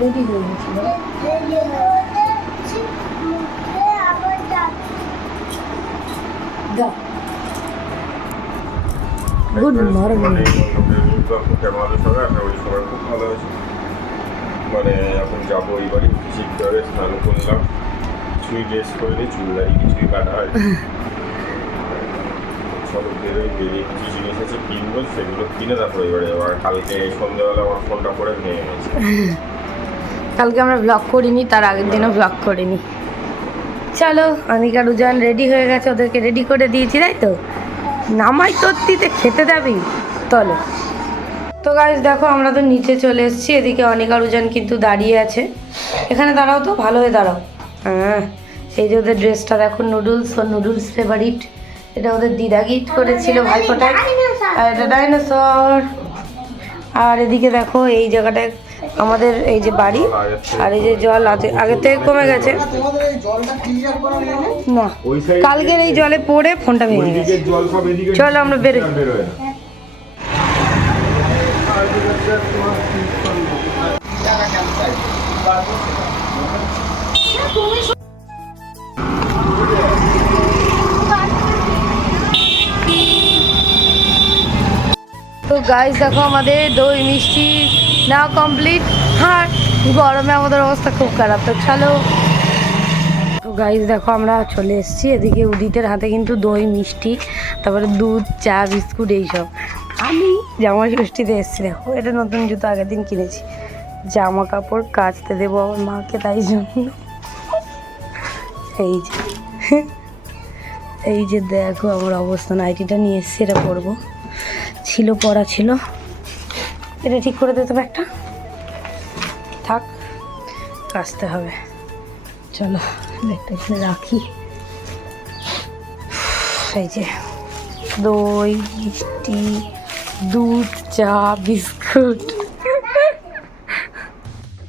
Ready হয়ে গেছিল। Good morning. খুব ভালো হয়েছে। মানে এখন যাবো এই বাড়ি ঠিক করে স্নান করলাম, কিছুই ড্রেস করিনি, চুল দাড়ি কিছুই কাটা হয়। চলো বেরোই, বেরিয়ে কিছু জিনিস আছে কিনবো, সেগুলো কিনে তারপরে এবারে যাবো। আর কালকে সন্ধ্যাবেলা আমার ফোনটা করে ভেঙে গেছে। কালকে আমরা ব্লগ করিনি, তার আগের দিনও ব্লগ করিনি। চলো অনিকা রুজান রেডি হয়ে গেছে, ওদেরকে রেডি করে দিয়েছি, তাই তো নামাই তত্তিতে খেতে যাবি চলো। তো গাইস দেখো আমরা তো নিচে চলে এসেছি, এদিকে অনিকা রুজান কিন্তু দাঁড়িয়ে আছে। এখানে দাঁড়াও তো, ভালো হয়ে দাঁড়াও। হ্যাঁ এই যে ওদের ড্রেসটা দেখো, নুডলস ও নুডলস ফেভারিট, এটা ওদের দিদা গিফট করেছিল ভাইফোঁটায়। আর এটা ডাইনোসর। আর এদিকে দেখো এই জায়গাটায় আমাদের এই যে বাড়ি, আর এই যে জল আগে থেকে কমে গেছে না, কালকের এই জলে পড়ে ফোনটা ভেঙে গেছে। চলো আমরা বেরোই। তো গাইস দেখো আমাদের দই মিষ্টি নাও কমপ্লিট। আর গরমে আমাদের অবস্থা খুব খারাপ। তো চলো। তো গাইস দেখো আমরা চলে এসেছি, এদিকে উদিতের হাতে কিন্তু দই মিষ্টি, তারপরে দুধ চা বিস্কুট এইসব। আমি জামা ষষ্ঠীতে এসেছি, দেখো এটা নতুন জুতো আগের দিন কিনেছি, জামা কাপড় কাচতে দেবো আমার মাকে, তাই জন্য এই যে দেখো আমার অবস্থা। নাইটিটা নিয়ে এসেছি, এটা পরবো, ছিল পরা ছিল, এটা ঠিক করে দিতে হবে, একটা থাক কাচতে হবে। চলো একটা এখানে রাখি। এই যে দই মিষ্টি দুধ চা বিস্কুট।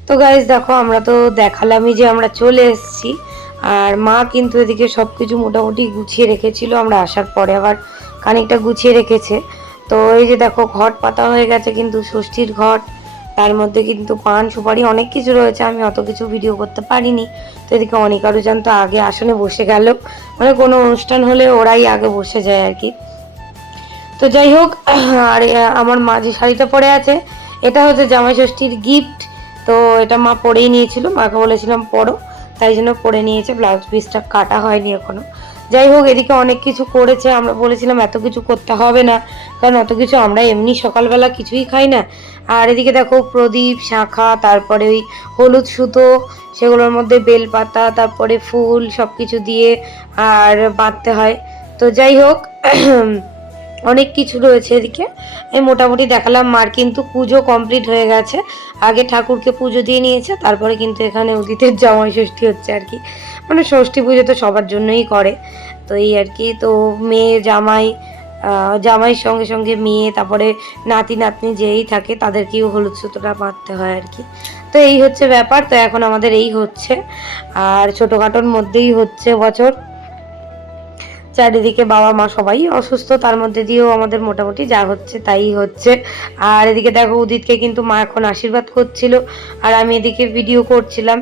তো গাইস দেখো আমরা তো দেখালামই যে আমরা চলে এসেছি, আর মা কিন্তু এদিকে সব কিছু মোটামুটি গুছিয়ে রেখেছিল, আমরা আসার পরে আবার খানিকটা গুছিয়ে রেখেছে। তো এই যে দেখো ঘট পাতা হয়ে গেছে কিন্তু ষষ্ঠীর ঘট, তার মধ্যে কিন্তু পান সুপারি অনেক কিছু রয়েছে, আমি অত কিছু ভিডিও করতে পারিনি। তো এদিকে অনিকা রুজান তো আগে আসনে বসে গেল, মানে কোনো অনুষ্ঠান হলে ওরাই আগে বসে যায় আর কি। তো যাই হোক, আর আমার মা যে শাড়িটা পরে আছে এটা হচ্ছে জামাই ষষ্ঠীর গিফট। তো এটা মা পরেই নিয়েছিল, মাকে বলেছিলাম পরো, তাই জন্য পরে নিয়েছে, ব্লাউজ পিসটা কাটা হয়নি এখনো। যাই হোক এদিকে অনেক কিছু করেছে, আমরা বলেছিলাম এত কিছু করতে হবে না, কারণ এত কিছু আমরা এমনি সকালবেলা কিছুই খাই না। আর এদিকে দেখো প্রদীপ শাঁখা, তারপরে ওই হলুদ সুতো, সেগুলোর মধ্যে বেলপাতা, তারপরে ফুল সব কিছু দিয়ে আর বাঁধতে হয়। তো যাই হোক অনেক কিছু রয়েছে এদিকে। আমি মোটামুটি দেখালাম। মার কিন্তু পুজো কমপ্লিট হয়ে গেছে, আগে ঠাকুরকে পুজো দিয়ে নিয়েছে, তারপরে কিন্তু এখানে উদিতের জামাই ষষ্ঠী হচ্ছে আর কি। মানে ষষ্ঠী পুজো তো সবার জন্যই করে, তো এই আর কি। তো মেয়ে জামাই, জামাইয়ের সঙ্গে সঙ্গে মেয়ে, তারপরে নাতি নাতনি যেই থাকে তাদেরকেও হলুদ সুতোটা বাঁধতে হয় আর কি। তো এই হচ্ছে ব্যাপার। তো এখন আমাদের এই হচ্ছে, আর ছোটোখাটোর মধ্যেই হচ্ছে বছর। চারিদিকে বাবা মা সবাই অসুস্থ, তার মধ্যে দিয়েও আমাদের মোটামুটি যা হচ্ছে তাই হচ্ছে। আর এদিকে দেখো উদিতকে কিন্তু মা এখন আশীর্বাদ করছিল, আর আমি এদিকে ভিডিও করছিলাম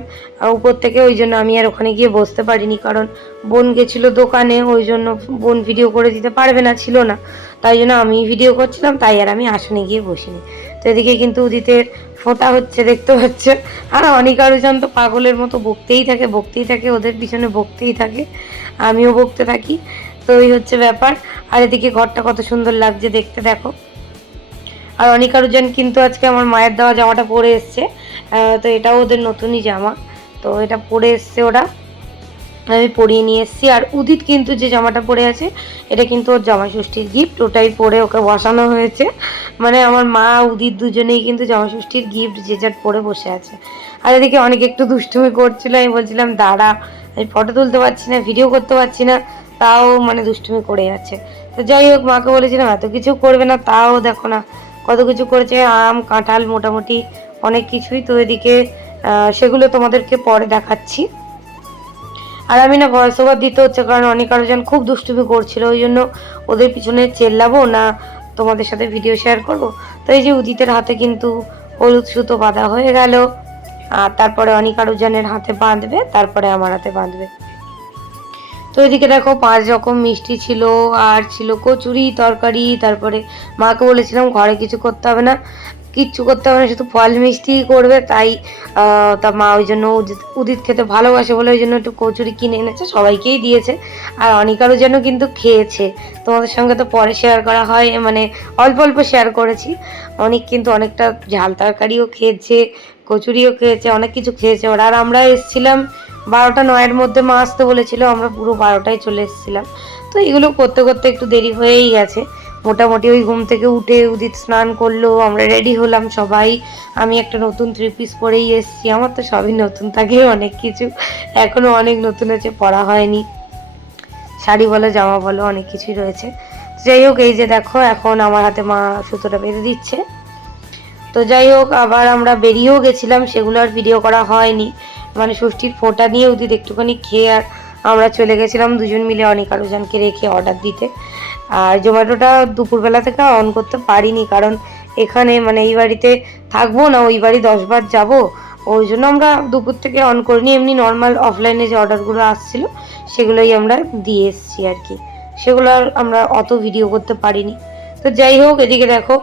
উপর থেকে, ওই জন্য আমি আর ওখানে গিয়ে বসতে পারিনি, কারণ বোন গেছিলো দোকানে, ওই জন্য বোন ভিডিও করে দিতে পারবে না, ছিল না, তাই জন্য আমি ভিডিও করছিলাম, তাই আর আমি আসনে গিয়ে বসিনি। তো এদিকে কিন্তু উদিতের ফোঁটা হচ্ছে, দেখতে পাচ্ছে। আর অনিকা রুজান তো পাগলের মতো বকতেই থাকে, ওদের পিছনে বকতেই থাকে, আমিও বকতে থাকি। তো এই হচ্ছে ব্যাপার। আর এদিকে ঘরটা কত সুন্দর লাগছে দেখতে, দেখো। আর অনিকা রুজান কিন্তু আজকে আমার মায়ের দেওয়া জামাটা পরে এসছে, তো এটাও ওদের নতুনই জামা, তো এটা পরে এসছে ওরা, আমি পরিয়ে নিয়ে এসেছি। আর উদিত কিন্তু যে জামাটা পরে আছে এটা কিন্তু ওর জামাই ষষ্ঠীর গিফট, ওটাই পরে ওকে বসানো হয়েছে। মানে আমার মা উদিত দুজনেই কিন্তু জামাই ষষ্ঠীর গিফট যে যার পরে বসে আছে। আর এদিকে অনেক একটু দুষ্টুমি করছিল, আমি বলছিলাম দাঁড়া, আমি ফটো তুলতে পারছি না, ভিডিও করতে পারছি না, তাও মানে দুষ্টুমি করে যাচ্ছে। তো যাই হোক মাকে বলেছিলাম এত কিছু করবে না, তাও দেখো না কত কিছু করেছে, আম কাঁঠাল মোটামুটি অনেক কিছুই। তো এদিকে সেগুলো তোমাদেরকে পরে দেখাচ্ছি। আর আমি না ভয়েস ওভার দিতে হচ্ছে, কারণ অনেক আরোজন খুব দুষ্টুমি করছিল, ওই জন্য ওদের পিছনে চেল্লাবো না, তোমাদের সাথে ভিডিও শেয়ার করব। তো এই যে উদিতের হাতে কিন্তু হলুদ সুতো বাঁধা হয়ে গেল, আর তারপরে অনিকারুজানের হাতে বাঁধবে, তারপরে আমার হাতে বাঁধবে। তো এদিকে দেখো 5 রকম মিষ্টি ছিল, আর ছিল কচুরি তরকারি। তারপরে মাকে বলেছিলাম ঘরে কিছু করতে হবে না, কিচ্ছু করতে হবে না, শুধু ফল মিষ্টিই করবে। তাই তা মা ওই জন্য উদিত খেতে ভালোবাসে বলে ওই জন্য একটু কচুরি কিনে এনেছে, সবাইকেই দিয়েছে। আর অনিকারও যেন কিন্তু খেয়েছে, তোমাদের সঙ্গে তো পরে শেয়ার করা হয়, মানে অল্প অল্প শেয়ার করেছি। অনেক কিন্তু অনেকটা ঝাল তরকারিও খেয়েছে, কচুরিও খেয়েছে, অনেক কিছু খেয়েছে ওরা। আর আমরা এসেছিলাম 12টা 9-এর মধ্যে, মা আসতে বলেছিল, আমরা পুরো 12টায় চলে এসেছিলাম। তো এগুলো করতে করতে একটু দেরি হয়েই গেছে। মোটামুটি ওই ঘুম থেকে উঠে উদিত স্নান করলো, আমরা রেডি হলাম সবাই। আমি একটা নতুন 3 পিস পরেই এসেছি, আমার তো সবই নতুন থাকে, অনেক কিছু এখনও অনেক নতুন আছে, পরা হয়নি। শাড়ি বলো জামা বলো অনেক কিছুই রয়েছে। যাই হোক, এই যে দেখো এখন আমার হাতে মা সুতোটা বেঁধে দিচ্ছে। তো যাই হোক, আবার আমরা বেরিয়েও গেছিলাম, সেগুলো আর ভিডিও করা হয়নি। মানে ষষ্ঠীর ফোঁটা নিয়ে উদিত একটুখানি খেয়ে আর আমরা চলে গেছিলাম দুজন মিলে অনিকারুজানকে রেখে অর্ডার দিতে। আর জোম্যাটোটা দুপুরবেলা থেকে অন করতে পারিনি, কারণ এখানে মানে এই বাড়িতে থাকবো না, ওই বাড়ি 10 বার যাবো, ওই জন্য আমরা দুপুর থেকে অন করিনি। এমনি নর্মাল অফলাইনে যে অর্ডারগুলো আসছিলো সেগুলোই আমরা দিয়ে এসেছি আর কি, সেগুলো আর আমরা অত ভিডিও করতে পারিনি। তো যাই হোক, এদিকে দেখো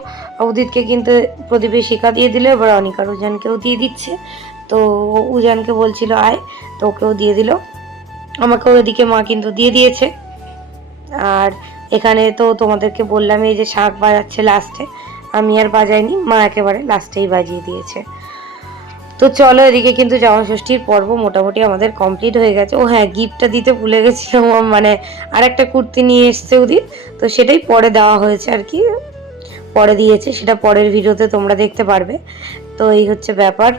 উদিতকে কিন্তু প্রদীপের শিখা দিয়ে দিল, এবার অনিকার উজানকেও দিয়ে দিচ্ছে। তো উজানকে বলছিল আয়, তো ওকেও দিয়ে দিল, আমাকেও এদিকে মা কিন্তু দিয়ে দিয়েছে। আর এখানে তো তোমাদেরকে বললাম এই যে শাঁখ বাজাচ্ছে লাস্টে, আমি আর বাজাইনি, মা একেবারে লাস্টেই বাজিয়ে দিয়েছে। তো চলো, এদিকে কিন্তু জামা ষষ্ঠীর পর্ব মোটামুটি আমাদের কমপ্লিট হয়ে গেছে। ও হ্যাঁ, গিফটটা দিতে ভুলে গেছিলাম, মানে আরেকটা কুর্তি নিয়ে এসছে উদিত, তো সেটাই পরে দেওয়া হয়েছে আর কি, পরে দিয়েছে, সেটা পরের ভিডিওতে তোমরা দেখতে পারবে। তো এই হচ্ছে ব্যাপার।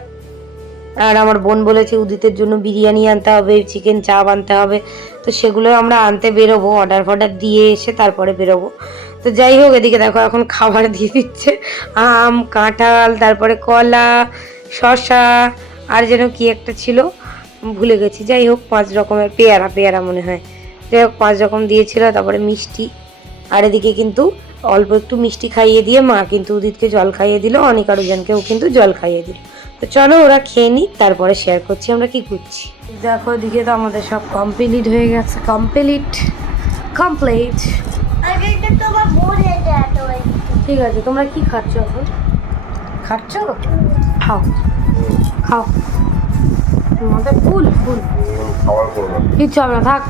আর আমার বোন বলেছে উদিতের জন্য বিরিয়ানি আনতে হবে, চিকেন চাপ আনতে হবে, তো সেগুলো আমরা আনতে বেরোবো, অর্ডার ফর্ডার দিয়ে এসে তারপরে বেরোবো। তো যাই হোক, এদিকে দেখো এখন খাবার দিয়ে দিচ্ছে, আম, কাঁঠাল, তারপরে কলা, শশা, আর যেন কি একটা ছিল ভুলে গেছি। যাই হোক 5 রকমের, পেয়ারা মনে হয়, যাই হোক 5 রকম দিয়েছিল, তারপরে মিষ্টি। আর এদিকে কিন্তু অল্প একটু মিষ্টি খাইয়ে দিয়ে মা কিন্তু উদিতকে জল খাইয়ে দিল, অনিকারুজানকেও কিন্তু জল খাইয়ে দিল। তো চলো ওরা খেয়ে নিক, তারপরে শেয়ার করছি আমরা কি করছি। দেখো এদিকে তো আমাদের সব কমপ্লিট হয়ে গেছে, কমপ্লিট। ঠিক আছে, তোমরা কি খাচ্ছ এখন? খাচ্ছ? খাও খাও, তোমাদের ফুল খাবার করবো কিচ্ছু হবে না, থাক,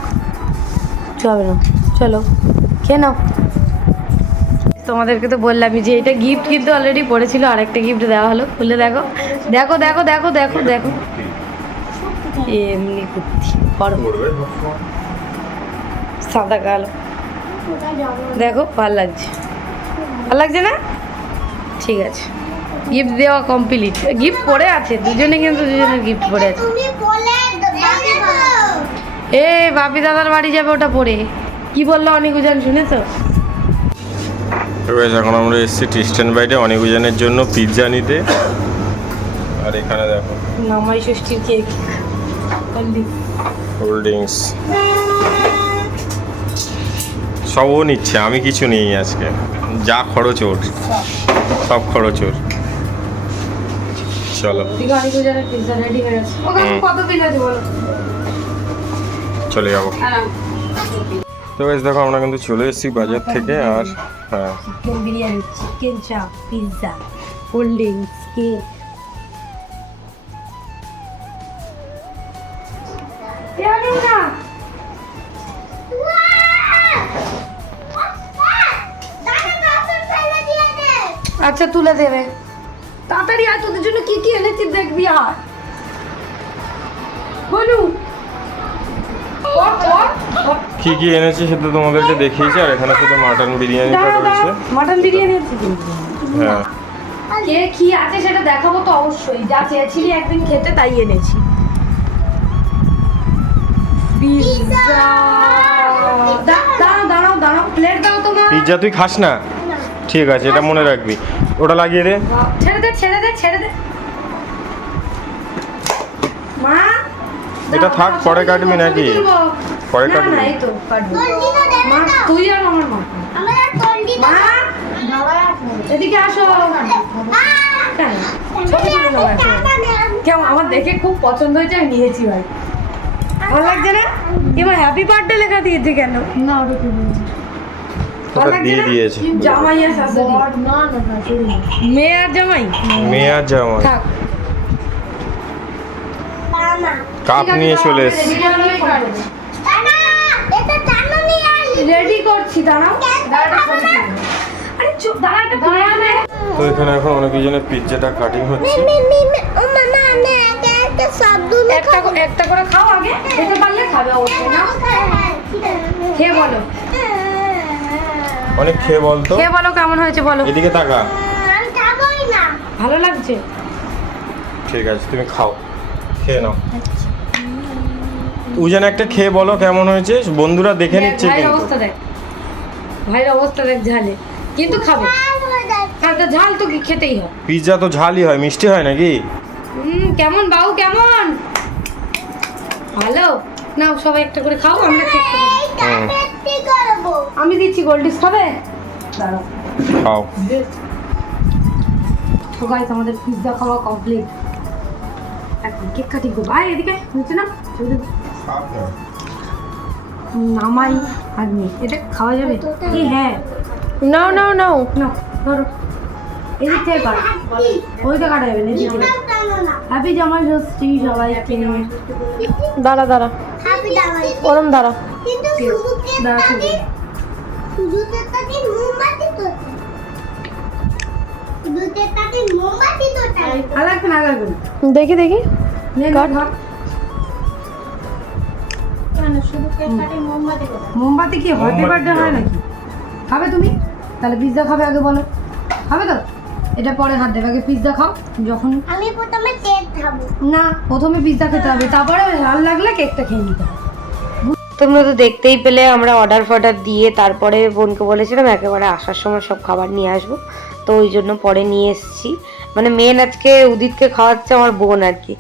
কিচ্ছু হবে না, চলো খেয়ে নাও। তোমাদেরকে তো বললামই যে এটা গিফট কিন্তু অলরেডি পড়েছিল, আরেকটা গিফট দেওয়া হলো, খুলে দেখো দেখো দেখো দেখো দেখো দেখো, এমনি কুর্তি পরো, সাদা কালো, দেখো ভালো লাগছে, ভালো লাগছে না? ঠিক আছে, গিফট দেওয়া কমপ্লিট, গিফট পড়ে আছে, দুজনে কিন্তু দুজনের গিফট পড়ে আছে। এ বাপি দাদার বাড়ি যাবে ওটা পড়ে, কি বললো অনিকুজান শুনেছো? এখন আমরা এসেছি টিস্টেন বাইরে অনিকুজানের জন্য পিৎজা নিতে। আর এখানে দেখো নামাই ষষ্ঠীর কেক, কোল্ড ড্রিঙ্কস সব ও নিচ্ছে, আমি কিছু নিই আজকে, যা খরচ ওর, সব খরচ ওর। চলো অনিকুজানের পিৎজা রেডি হয়ে গেছে, কত পিস আছে বলো? চলে যাবো। তো বেশ দেখো আমরা কিন্তু চলে এসেছি বাজার থেকে। আর হ্যাঁ, চিকেন বিরিয়ানি, চিকেন চাপ, পিৎজা, কোল্ড ড্রিঙ্কস, কেক। আচ্ছা তুলে দেবে, তাড়াতাড়ি আর তোদের জন্য কি কি এনেছি দেখবি। আর বলু কি কি এনেছি সেটা তোমাদেরকে দেখিয়েছি। আর এখানে শুধু মাটন বিরিয়ানিটা রয়েছে। মাটন বিরিয়ানি আছে কিন্তু, হ্যাঁ কে কি আছে সেটা দেখাবো তো অবশ্যই, যা চেয়েছিলি একদিন খেতে তাই এনেছি। পিৎজা, দাঁড়াও দাঁড়াও দাঁড়াও, প্লেট দাও তোমার। পিৎজা তুই খাস না? ঠিক আছে, এটা মনে রাখবি, ওটা লাগিয়ে দে। ছেড়ে দে ছেড়ে দে ছেড়ে দে মা, এটা থাক, পরে কাটবি নাকি? পরে কাটবি? না এই তো কাটবো মা, তুই আর আমার মা। মা এদিকে আসো, একটা নেই, ছোট ছোট নেওয়া আছে। কেমন আমার দেখে খুব পছন্দ হয়েছে, আমি নিয়েছি ভাই। ভালো লাগছে না? এবার হ্যাপি বার্থডে লেখা দিয়েছে কেন? না ওটা কি ভালো লাগছে দিয়ে না? দিয়েছে। জামাই আর শাশুড়ি। না না শাশুড়ি মেয়ে আর জামাই মেয়ে আর জামাই থাক। কাপ নিয়ে চলে এসেছে। রেডি করছি, দাঁড়াও। আরে চুপ, দাঁড়া। তো এখানে এখন অনেক জনের পিৎজাটা কাটিং হচ্ছে। একটা করে খাও আগে, খেতে পারলে খাবে অবশ্যই না। খেয়ে বলো, অনেক খেয়ে বলতো, খেয়ে বলো কেমন হয়েছে বলো। এদিকে তাকা। ভালো লাগছে? ঠিক আছে তুমি খাও, খেয়ে নাও। উজান একটা খেয়ে বলো কেমন হয়েছে, বন্ধুরা দেখে নিচ্ছে ভাইয়ের কিন্তু। অবস্থা দেখ, ভাইয়ের অবস্থা দেখ, ঝালে কিন্তু খাবে। আর তো ঝাল তো কি খেতেই হয়। পিৎজা তো ঝালই হয়, মিষ্টি হয় নাকি? কেমন বাবু, কেমন? ভালো। নাও সবাই একটা করে খাও, আমরা কেক খাবো। আমি দিচ্ছি, গোল্ডিস খাবে? দাঁড়াও খাও। তো গাইস আমাদের পিৎজা খাওয়া কমপ্লিট। এখন কেক কাটিং করবো। আয় এদিকে, নিচে না নামাই আগে, এটা খাওয়া যাবে? কি হ্যাঁ, নাও নাও নাও নাও, ধরো এদিক থেকে কাট, ওইটা কাটা যাবে না, এদিক থেকে। হ্যাপি জামাই ষষ্ঠী সবাইকে। দাঁড়া দাঁড়া, ওরম দাঁড়া। দেখি দেখি মোমবাতি কি হ্যাপি বার্থডে হয় নাকি? খাবে তুমি? তাহলে পিৎজা খাবে আগে বলো, খাবে তো? এটা পরে হাত দেবে, আগে পিৎজা খাও। যখন আমি প্রথমে কেক খাবো না, প্রথমে পিৎজা খেতে হবে, তারপরে লাল লাগলে কেকটা খেয়ে নিতে হবে। তোমরা তো দেখতেই পেলে আমরা অর্ডার ফর্ডার দিয়ে তারপরে বোনকে বলেছিলাম একেবারে আসার সময় সব খাবার নিয়ে আসবো, তো ওই জন্য পরে নিয়ে এসেছি। মানে মেন আজকে উদিতকে খাওয়াচ্ছে আমার বোন আর কি,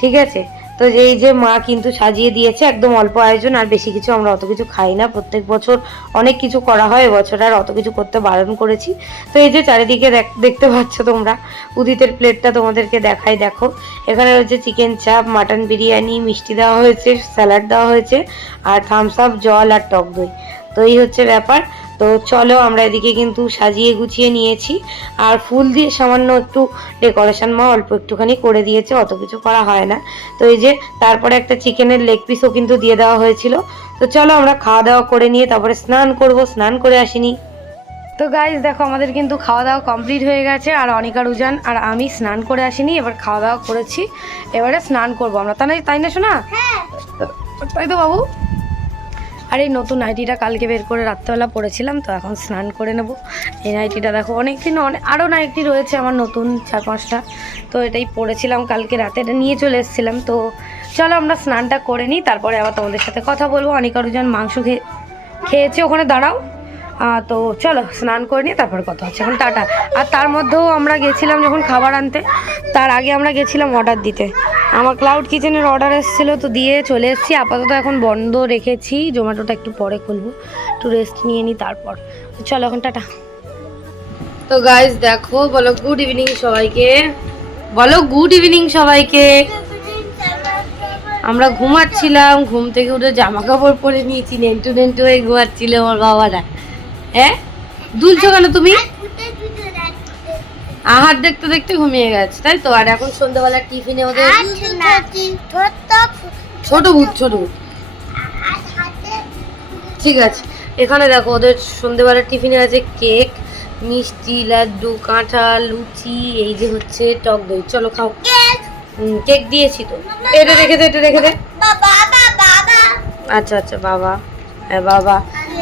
ঠিক আছে। তো এই যে মা কিন্তু সাজিয়ে দিয়েছে, একদম অল্প আয়োজন, আর বেশি কিছু আমরা অত কিছু খাই না। প্রত্যেক বছর অনেক কিছু করা হয়, এবছর আর অত কিছু করতে বারণ করেছি। তো এই যে চারিদিকে দেখতে পাচ্ছ তোমরা, উদিতের প্লেটটা তোমাদেরকে দেখাই, দেখো এখানে রয়েছে চিকেন চাপ, মাটন বিরিয়ানি, মিষ্টি দেওয়া হয়েছে, স্যালাড দেওয়া হয়েছে, আর থামস আপ, জল আর টক দই। তো এই হচ্ছে ব্যাপার। তো চলো আমরা এদিকে কিন্তু সাজিয়ে গুছিয়ে নিয়েছি, আর ফুল দিয়ে সামান্য একটু ডেকোরেশন মা অল্প একটুখানি করে দিয়েছে, অত কিছু করা হয় না। তো এই যে তারপরে একটা চিকেনের লেগ পিসও কিন্তু দিয়ে দেওয়া হয়েছিল। তো চলো আমরা খাওয়া দাওয়া করে নিয়ে তারপরে স্নান করব, স্নান করে আসিনি। তো গাইজ দেখো আমাদের কিন্তু খাওয়া দাওয়া কমপ্লিট হয়ে গেছে, আর অনিকা রুজান আর আমি স্নান করে আসিনি, এবার খাওয়া দাওয়া করেছি, এবারে স্নান করবো আমরা, তাই না শোনা? তাই তো বাবু। আর এই নতুন নাইটিটা কালকে বের করে রাত্রেবেলা পরেছিলাম, তো এখন স্নান করে নেব। এই নাইটিটা দেখো অনেকদিন আরও নাইটি রয়েছে আমার নতুন 4-5টা, তো এটাই পরেছিলাম কালকে রাতে, এটা নিয়ে চলে এসেছিলাম। তো চলো আমরা স্নানটা করে নিই, তারপরে আবার তোমাদের সাথে কথা বলবো। অনিকা রুজান মাংস খেয়েছে, ওখানে দাঁড়াও। তো চলো স্নান করে নিয়ে তারপর কথা হচ্ছে, এখন টাটা। আর তার মধ্যেও আমরা গেছিলাম যখন খাবার আনতে, তার আগে আমরা গেছিলাম অর্ডার দিতে। আমার ক্লাউড কিচেনের অর্ডার এসেছিলো, তো দিয়ে চলে এসেছি। আপাতত এখন বন্ধ রেখেছি, জোম্যাটোটা একটু পরে খুলবো, একটু রেস্ট নিয়ে নিই তারপর। চলো এখন টাটা। তো গাইজ দেখো, বলো গুড ইভিনিং সবাইকে, বলো গুড ইভিনিং সবাইকে। আমরা ঘুমাচ্ছিলাম, ঘুম থেকে উঠে জামা কাপড় পরে নিয়েছি, নেন্টু হয়ে ঘুমাচ্ছিল আমার বাবারা। হ্যাঁ দুলছো কেন তুমি? আহার দেখতে দেখতে ঘুমিয়ে গেছে তাই তো। আর এখন সন্ধ্যাবেলা টিফিনে ওদের ছোট ভূত ঠিক আছে। এখানে দেখো ওদের সন্ধ্যাবেলা টিফিনে আছে কেক, মিষ্টি, লাড্ডু, কাঁঠাল, লুচি, এই যে হচ্ছে টক দই। চলো খাও। কেক দিয়েছি তো, এটা রেখে দে। আচ্ছা বাবা, হ্যাঁ বাবা,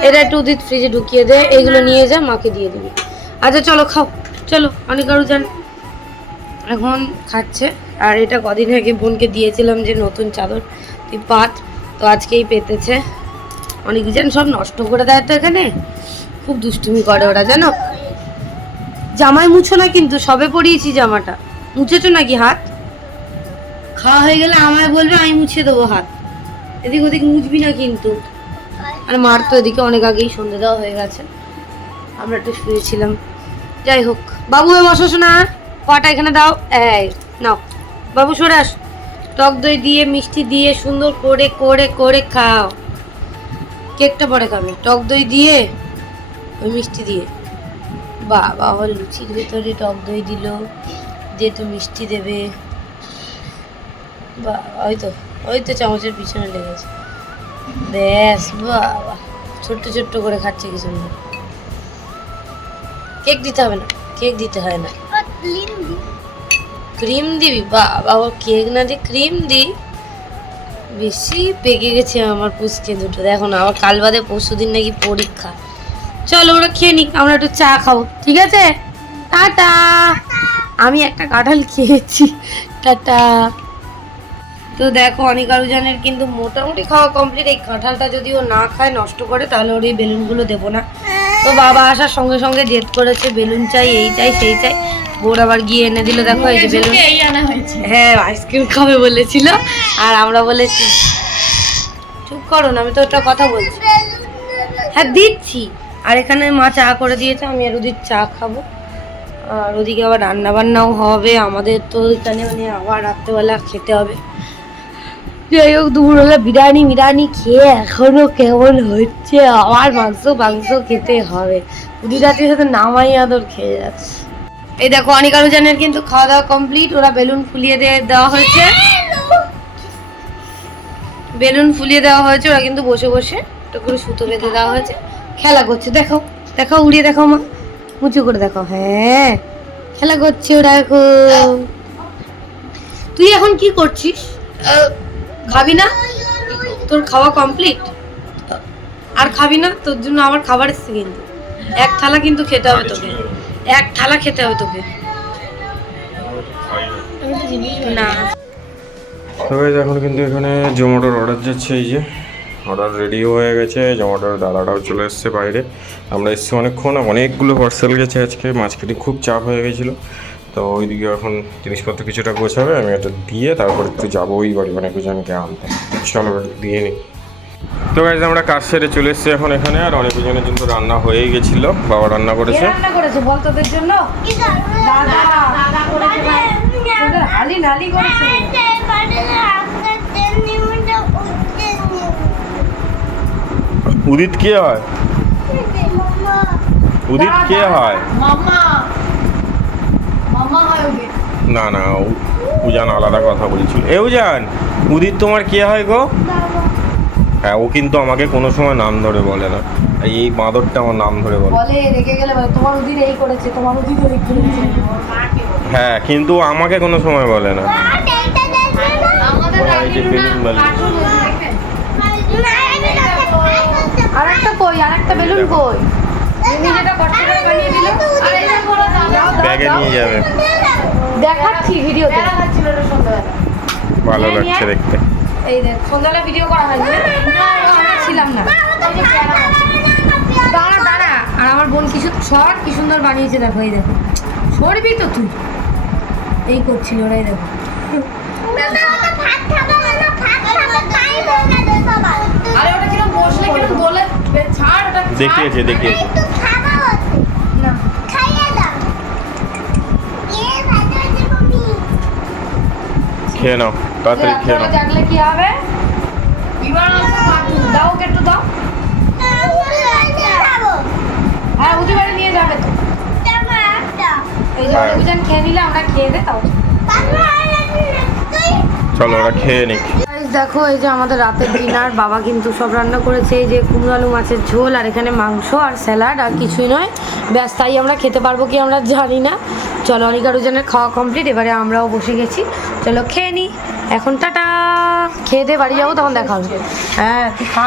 এটা একটু উদিত ফ্রিজে ঢুকিয়ে দে, এইগুলো নিয়ে যা, মাকে দিয়ে দিবি। আচ্ছা চলো খাও, চলো। অনেক আরো যান এখন খাচ্ছে। আর এটা কদিন আগে বোনকে দিয়েছিলাম যে নতুন চাদর, তুই পাত, তো আজকেই পেতেছে। অনেক জন সব নষ্ট করে দেয় তো, এখানে খুব দুষ্টুমি করে ওরা, জানো। জামাই মুছো না কিন্তু, সবে পরিয়েছি জামাটা, মুছেছো নাকি হাত? খাওয়া হয়ে গেলে আমায় বলবে, আমি মুছে দেবো হাত, এদিক ওদিক মুছবি না কিন্তু। আর মার তো এদিকে অনেক আগেই সন্ধে দেওয়া হয়ে গেছে, আমরা একটু শুয়েছিলাম। যাই হোক, বাবু হয়ে বসো না, কটা এখানে দাও। এই নাও বাবু সরে আস। টক দই দিয়ে মিষ্টি দিয়ে সুন্দর করে করে করে খাও। কেকটা পরে খাবে, টক দই দিয়ে ওই মিষ্টি দিয়ে। বাবা ওর লুচির ভেতরে টক দই দিল, দিয়ে তো মিষ্টি দেবে। বাবা ওই তো চামচের পিছনে লেগেছে। ব্যাস বাবা ছোট্ট ছোট্ট করে খাচ্ছে কি সুন্দর। কেক দিতে হবে না, কেক দিতে হয় না, ক্রিম দিবি। বাবা ও কেক না দিয়ে ক্রিম দি। বেশি পেকে গেছে আমার পুচকে দুটো। দেখো না আবার কাল বাদে পরশুদিন নাকি পরীক্ষা। চলো ওরা খেয়ে নিক, আমরা একটু চা খাবো, ঠিক আছে? টাটা। আমি একটা কাঁঠাল খেয়েছি। টাটা। তো দেখো অনেক আরুজানের কিন্তু মোটামুটি খাওয়া কমপ্লিট। এই কাঁঠালটা যদি ও না খায় নষ্ট করে তাহলে ওর এই বেলুনগুলো দেবো না। তো বাবা আসার সঙ্গে সঙ্গে জেদ করেছে বেলুন চাই, এই চাই সেই চাই। বোর আবার গিয়ে এনে দিল। দেখো এই যে বেলুন। হ্যাঁ আইসক্রিম খাবে বলেছিল আর আমরা বলেছি চুপ করো না, আমি তো একটা কথা বলছি। হ্যাঁ দিচ্ছি। আর এখানে মা চা করে দিয়েছে, আমি আর ওদিকে চা খাবো। আর ওদিকে আবার রান্না বান্নাও হবে আমাদের। তো এখানে মানে আবার রাত্রেবেলা খেতে হবে। যাই হোক দুপুরবেলা বিরিয়ানি খেয়ে এখনো কেমন হচ্ছে। আবার মাংস খেতে হবে। পুরি রাত্রির সাথে নামাই আদর খেয়ে যাচ্ছে। এই দেখো অনেক আরুজানের কিন্তু খাওয়া দাওয়া কমপ্লিট। ওরা বেলুন ফুলিয়ে দেওয়া হয়েছে। ওরা কিন্তু বসে বসে একটা করে সুতো বেঁধে দেওয়া হয়েছে, খেলা করছে। দেখো দেখো উড়িয়ে দেখো মা, উঁচু করে দেখো। হ্যাঁ খেলা করছে ওরা এখন। তুই এখন কি করছিস? খাবি না? তোর খাওয়া কমপ্লিট? আর খাবি না? তোর জন্য আমার খাবার এসছে কিন্তু। এক থালা কিন্তু খেতে হবে তোকে, এক থালা খেতে হবে তোকে। না তো গাইস এখন কিন্তু এখানে জোম্যাটোর অর্ডার যাচ্ছে। এই যে অর্ডার রেডিও হয়ে গেছে। জোম্যাটোর দাদাটাও চলে এসছে বাইরে। আমরা এসছি অনেকক্ষণ, অনেকগুলো পার্সেল গেছে আজকে। মাঝখানে খুব চাপ হয়ে গেছিলো। তো ওইদিকে এখন জিনিসপত্র কিছুটা গোছাবে, আমি এটা দিয়ে তারপর একটু যাবো ওই বাড়ি মানে একজনকে আনতে। চলো দিয়ে নিই। তো গাইস আমরা কাজ সেরে চলে এসেছি এখন এখানে। আর অনেকজনের জন্য রান্না হয়েই গেছিলো, বাবা রান্না করেছে। রান্না করেছে বল তোদের জন্য? হালি নালি করেছে। উদিত কে হয়? উদিত কে হয়? না না উজান আলাদা কথা বলছিল। এ উজান উদিত তোমার কে হয় গো? হ্যাঁ ও কিন্তু আমাকে কোনো সময় নাম ধরে বলে না। এই বাঁদরটা আমার নাম ধরে বলে। রেগে গেলে তোমার উদিত এই করেছে, তোমার উদিত ওই করেছে। হ্যাঁ কিন্তু আমাকে কোনো সময় বলে না। এই যে বেলুন বলে। আরেকটা কই? আরেকটা বেলুন কই? যেটা কষ্ট করে বানিয়ে দিল। আর এই দেখো ব্যাগে নিয়ে যাবে। দেখাচ্ছি ভিডিওতে। ভালো লাগছে দেখতে। এই দেখ সন্ধ্যাবেলা ভিডিও করা হয়নি, ছিলাম না। দাঁড়া দাঁড়া। আর আমার বোন কি সুন্দর বানিয়েছে দেখো। এই দেখো সরবি তো তুই, এই করছিল ওরাই দেখো। আরে ওটা কিরকম বসলে কিরকম দোলে ছাড় ওটা। দেখিয়েছে না খেয়ে নাও তাড়াতাড়ি খেয়ে নাও। জাগলে কি হবে? দাও ওকে একটু দাও। হ্যাঁ উঠে বাড়ি নিয়ে যাবে তো। এই যে অনেকজন খেয়ে নিলে আমরা খেয়ে দে তাও। চলো ওরা খেয়ে নিক। দেখো এই যে আমাদের রাতের ডিনার। বাবা কিন্তু সব রান্না করেছে। এই যে কুমড়ো আলু মাছের ঝোল, আর এখানে মাংস আর স্যালাড, আর কিছুই নয়। ব্যাস তাই। আমরা খেতে পারবো কি আমরা জানি না। চলো অনেক আরুজনের খাওয়া কমপ্লিট, এবারে আমরাও বসে গেছি। চলো খেয়ে নিই এখন। টাটা। খেয়ে দিয়ে বাড়ি যাবো তখন দেখা হবে। হ্যাঁ তুই খা।